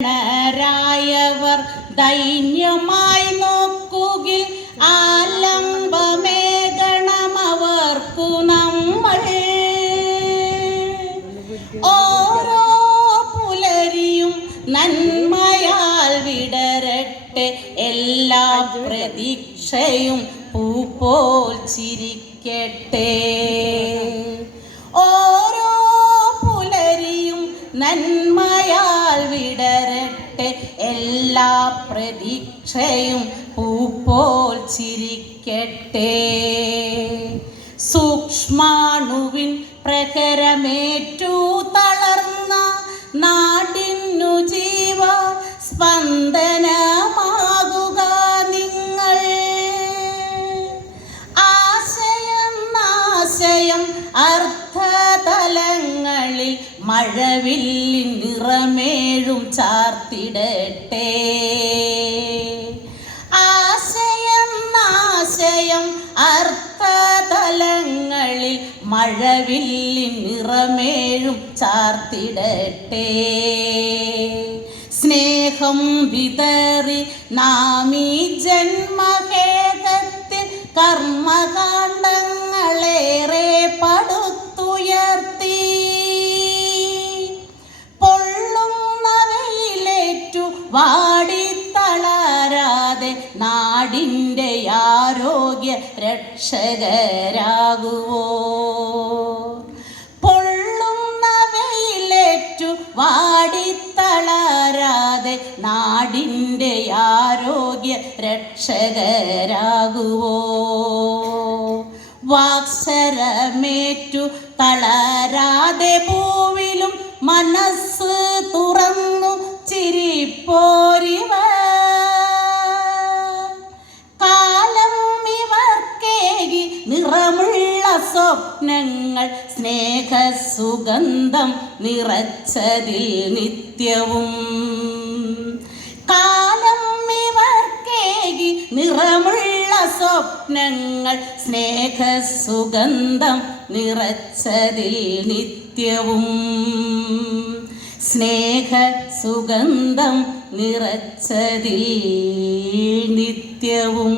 ണരായവർ ദൈന്യമായി നോക്കുകിൽ ആലംബമേകണമവർക്കു നമ്മൾ. ഓരോ പുലരിയും നന്മയാൽ വിടരട്ടെ എല്ലാ പ്രതീക്ഷയും പൂപ്പോൽ ചിരിക്കട്ടെ. പ്രതീക്ഷയും പൂപ്പോൽ ചിരിക്കട്ടെ. സൂക്ഷ്മാണുവിൻ പ്രഹരമേറ്റു തളർന്ന നാടിനു ജീവ സ്പന്ദനമാകുക നിങ്ങൾ. ആശയം നാശയം അർത്ഥതലങ്ങളിൽ മഴവില്ലിൻ നിറമേഴും ചാർത്തിടട്ടെ. ആശയം നാശയം അർത്ഥതലങ്ങളിൽ മഴവില്ലിൻ നിറമേഴും ചാർത്തിടട്ടെ. സ്നേഹം വിതറി നാം വാടിത്തളരാതെ നാടിന്റെ ആരോഗ്യ രക്ഷകരാകുവോ? പൊള്ളുന്നവയിലേറ്റു വാടിത്തളരാതെ നാടിന്റെ ആരോഗ്യ രക്ഷകരാകുവോ? വാക്സരമേറ്റു തളരാതെ പൂവിലും മനസ്സ് നിറമുള്ള സ്വപ്നങ്ങൾ സ്നേഹ സുഗന്ധം നിറച്ചതിൽ നിത്യവും. കാലം ഇവർക്കേകി നിറമുള്ള സ്വപ്നങ്ങൾ സ്നേഹ സുഗന്ധം നിറച്ചതിൽ നിത്യവും. സ്നേഹ സുഗന്ധം നിറച്ചതിൽ നിത്യവും.